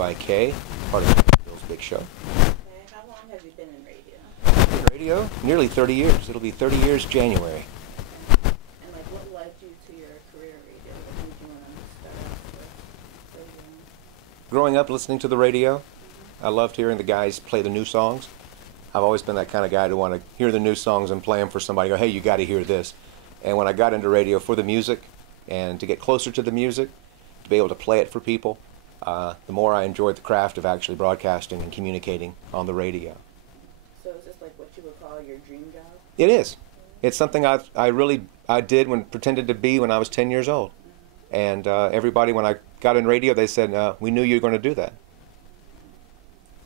QIK, part of Bill's Big Show. Okay, how long have you been in radio? In radio, nearly 30 years. It'll be 30 years January. And like, what led you to your career in radio? What made you want to start out with radio? Growing up listening to the radio, I loved hearing the guys play the new songs. I've always been that kind of guy to want to hear the new songs and play them for somebody. Go, hey, you got to hear this. And when I got into radio for the music and to get closer to the music, to be able to play it for people, the more I enjoyed the craft of actually broadcasting and communicating on the radio. So is this like what you would call your dream job? It is. It's something I did pretended to be when I was 10 years old. And everybody, when I got in radio, they said, we knew you were going to do that.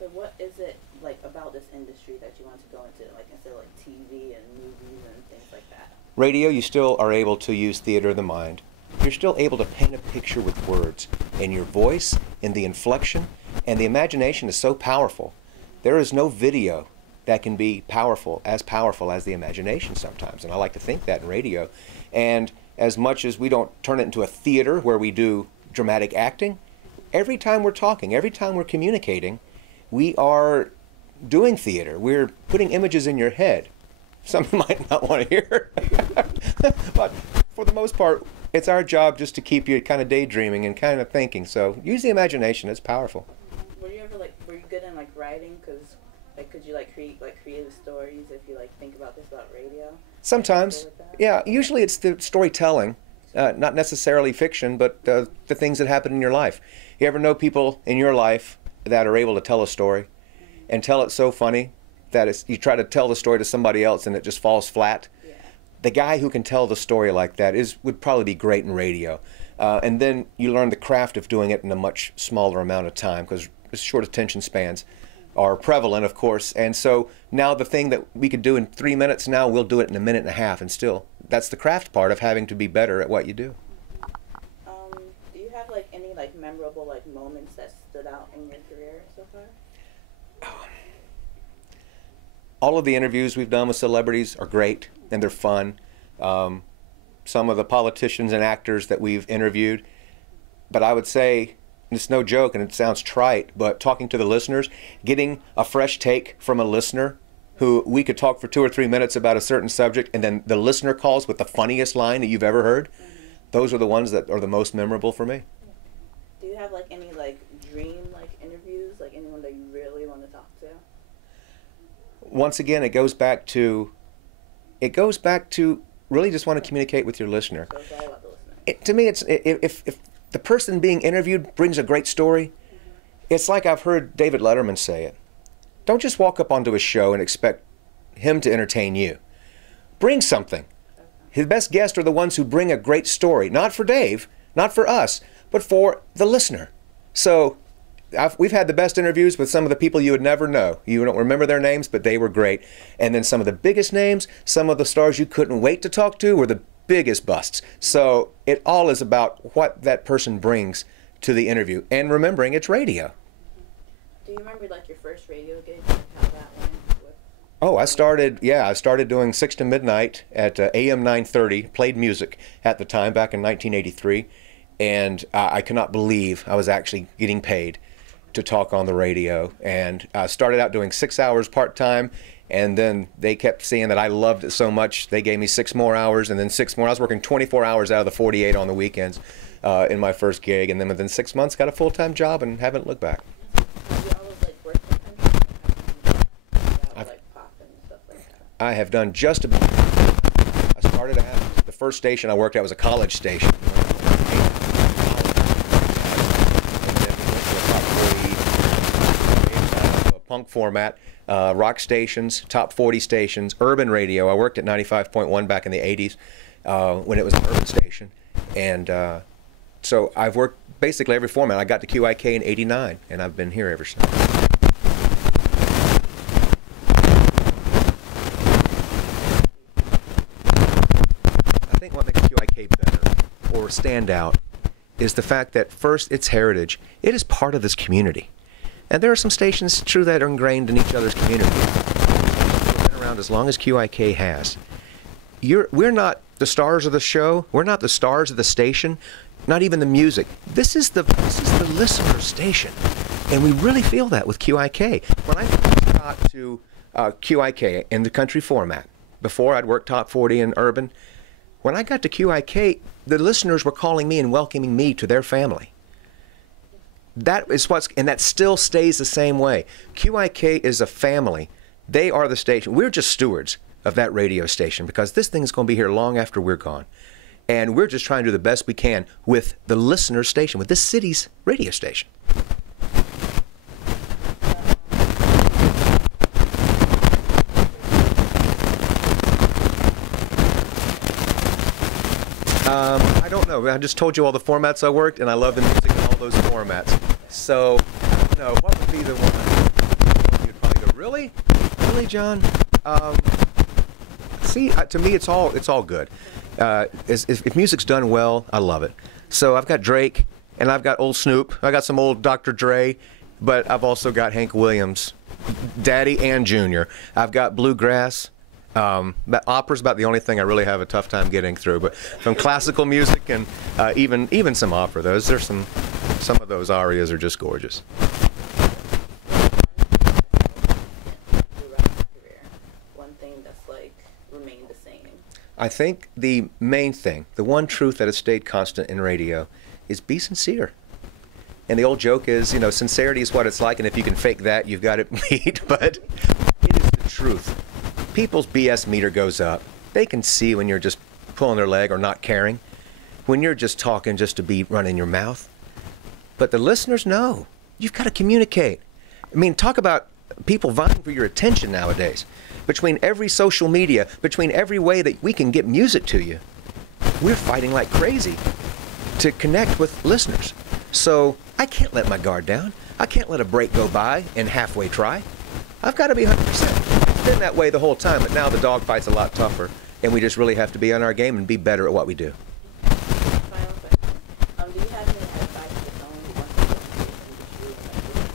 So what is it like about this industry that you want to go into, like instead of like TV and movies and things like that? Radio, you still are able to use theater of the mind. You're still able to paint a picture with words, and your voice, and the inflection, and the imagination is so powerful. There is no video that can be as powerful as the imagination sometimes, and I like to think that in radio. And as much as we don't turn it into a theater where we do dramatic acting, every time we're talking, every time we're communicating, we are doing theater. We're putting images in your head. Some might not want to hear, but for the most part, it's our job just to keep you kind of daydreaming and kind of thinking. So use the imagination; it's powerful. Were you good in like writing? Cause like could you like create like creative stories if you like think about this about radio? Sometimes, yeah. Usually it's the storytelling, not necessarily fiction, but the things that happen in your life. You ever know people in your life that are able to tell a story and tell it so funny that you try to tell the story to somebody else and it just falls flat? Yeah. The guy who can tell the story like that would probably be great in radio. And then you learn the craft of doing it in a much smaller amount of time, because short attention spans are prevalent, of course. And so now the thing that we could do in 3 minutes, now we'll do it in a minute and a half. And still, that's the craft part of having to be better at what you do. Do you have like any like memorable like moments that stood out in your career so far? All of the interviews we've done with celebrities are great and they're fun. Some of the politicians and actors that we've interviewed, but I would say, and it's no joke and it sounds trite, but talking to the listeners, getting a fresh take from a listener who we could talk for 2 or 3 minutes about a certain subject, and then the listener calls with the funniest line that you've ever heard. Those are the ones that are the most memorable for me. Do you have like any like dream like interviews, like anyone that you really want to talk to? Once again, it goes back to really just want to communicate with your listener. So it's all about the listener. To me, it's if the person being interviewed brings a great story, it's like I've heard David Letterman say it. Don't just walk up onto a show and expect him to entertain you. Bring something. His best guests are the ones who bring a great story, not for Dave, not for us, but for the listener. So we've had the best interviews with some of the people you would never know. You don't remember their names, but they were great. And then some of the biggest names, some of the stars you couldn't wait to talk to were the biggest busts. So it all is about what that person brings to the interview. And remembering it's radio. Do you remember like your first radio gig and how that went? Oh, I started doing 6 to midnight at AM 930, played music at the time back in 1983. And I could not believe I was actually getting paid to talk on the radio. And I started out doing 6 hours part-time, and then they kept seeing that I loved it so much, they gave me 6 more hours, and then 6 more. I was working 24 hours out of the 48 on the weekends in my first gig, and then within 6 months got a full-time job and haven't looked back. I have done just about. I started at the first station I worked at was a college station. Punk format, rock stations, top 40 stations, urban radio. I worked at 95.1 back in the 80s when it was an urban station. And so I've worked basically every format. I got to QIK in 89, and I've been here ever since. I think what makes QIK better or stand out is the fact that, first, its heritage. It is part of this community. And there are some stations, true, that are ingrained in each other's community. They've been around as long as QIK has. We're not the stars of the show. We're not the stars of the station. Not even the music. This is the listener station. And we really feel that with QIK. When I got to QIK in the country format, before I'd worked top 40 in urban, when I got to QIK, the listeners were calling me and welcoming me to their family. That is and that still stays the same way. QIK is a family. They are the station. We're just stewards of that radio station because this thing is going to be here long after we're gone. And we're just trying to do the best we can with the listener station, with this city's radio station. I don't know. I just told you all the formats I worked, and I love the music in all those formats. So, I don't know. What would be the one you'd probably go, really? Really, John? See, to me, it's all good. If music's done well, I love it. So I've got Drake, and I've got old Snoop. I got some old Dr. Dre, but I've also got Hank Williams, Daddy and Junior. I've got bluegrass. Opera's about the only thing I really have a tough time getting through. But from classical music and even some opera, there's some of those arias are just gorgeous. One thing that's like remained the same. I think the main thing, the one truth that has stayed constant in radio, is be sincere. And the old joke is, you know, sincerity is what it's like, and if you can fake that, you've got it made. But it is the truth. People's BS meter goes up. They can see when you're just pulling their leg or not caring, when you're just talking just to be running your mouth. But the listeners know. You've got to communicate. I mean, talk about people vying for your attention nowadays. Between every social media, between every way that we can get music to you, we're fighting like crazy to connect with listeners. So I can't let my guard down. I can't let a break go by and halfway try. I've got to be 100%. It's been that way the whole time, but now the dogfight's a lot tougher, and we just really have to be on our game and be better at what we do. Final question. Do you have any advice for someone who wants to get into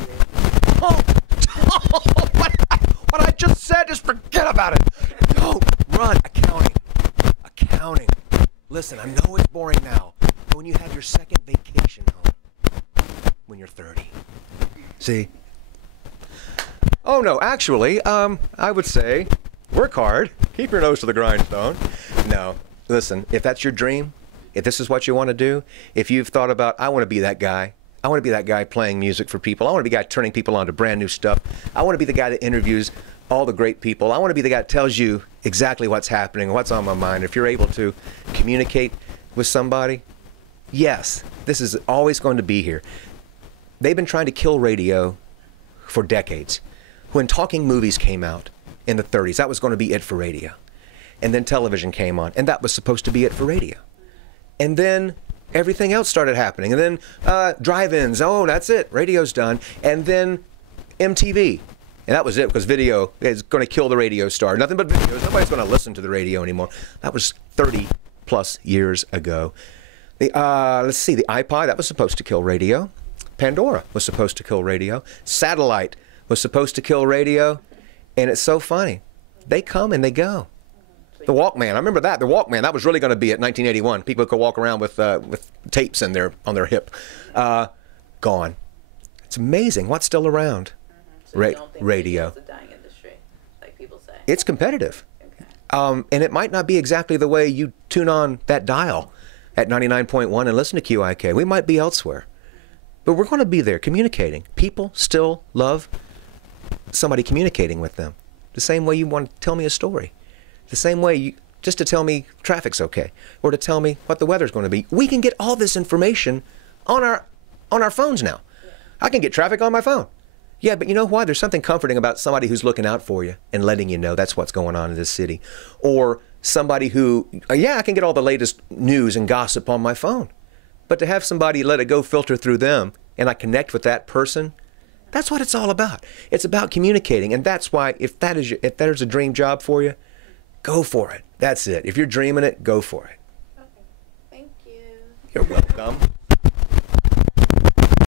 the industry? What I just said, just forget about it. Don't run. Accounting. Listen, I know it's boring now, but when you have your second vacation home, when you're 30. See? Oh, no, actually, I would say work hard. Keep your nose to the grindstone. No, listen, if that's your dream, if this is what you want to do, if you've thought about, I want to be that guy. I want to be that guy playing music for people. I want to be the guy turning people on to brand new stuff. I want to be the guy that interviews all the great people. I want to be the guy that tells you exactly what's happening, what's on my mind. If you're able to communicate with somebody, yes, this is always going to be here. They've been trying to kill radio for decades. When talking movies came out in the 30s, that was going to be it for radio. And then television came on, and that was supposed to be it for radio. And then everything else started happening. And then drive-ins, oh, that's it, radio's done. And then MTV, and that was it, because video is going to kill the radio star. Nothing but videos. Nobody's going to listen to the radio anymore. That was 30-plus years ago. Let's see, the iPod, that was supposed to kill radio. Pandora was supposed to kill radio. Satellite was supposed to kill radio, and it's so funny. They come and they go. The Walkman, I remember that. The Walkman, that was really going to be it, 1981. People could walk around with tapes on their hip. Gone. It's amazing what's still around. So you don't think Radio. It's a dying industry, like people say? It's competitive. Okay. And it might not be exactly the way you tune on that dial at 99.1 and listen to QIK. We might be elsewhere. But we're going to be there communicating. People still love somebody communicating with them. The same way you want to tell me a story. The same way just to tell me traffic's okay, or to tell me what the weather's going to be. We can get all this information on our phones now. Yeah. I can get traffic on my phone. Yeah, but you know what? There's something comforting about somebody who's looking out for you and letting you know that's what's going on in this city. Or somebody who, yeah, I can get all the latest news and gossip on my phone. But to have somebody let it go filter through them and I connect with that person, that's what it's all about. It's about communicating. And that's why if there's a dream job for you, go for it. That's it. If you're dreaming it, go for it. Okay. Thank you. You're welcome.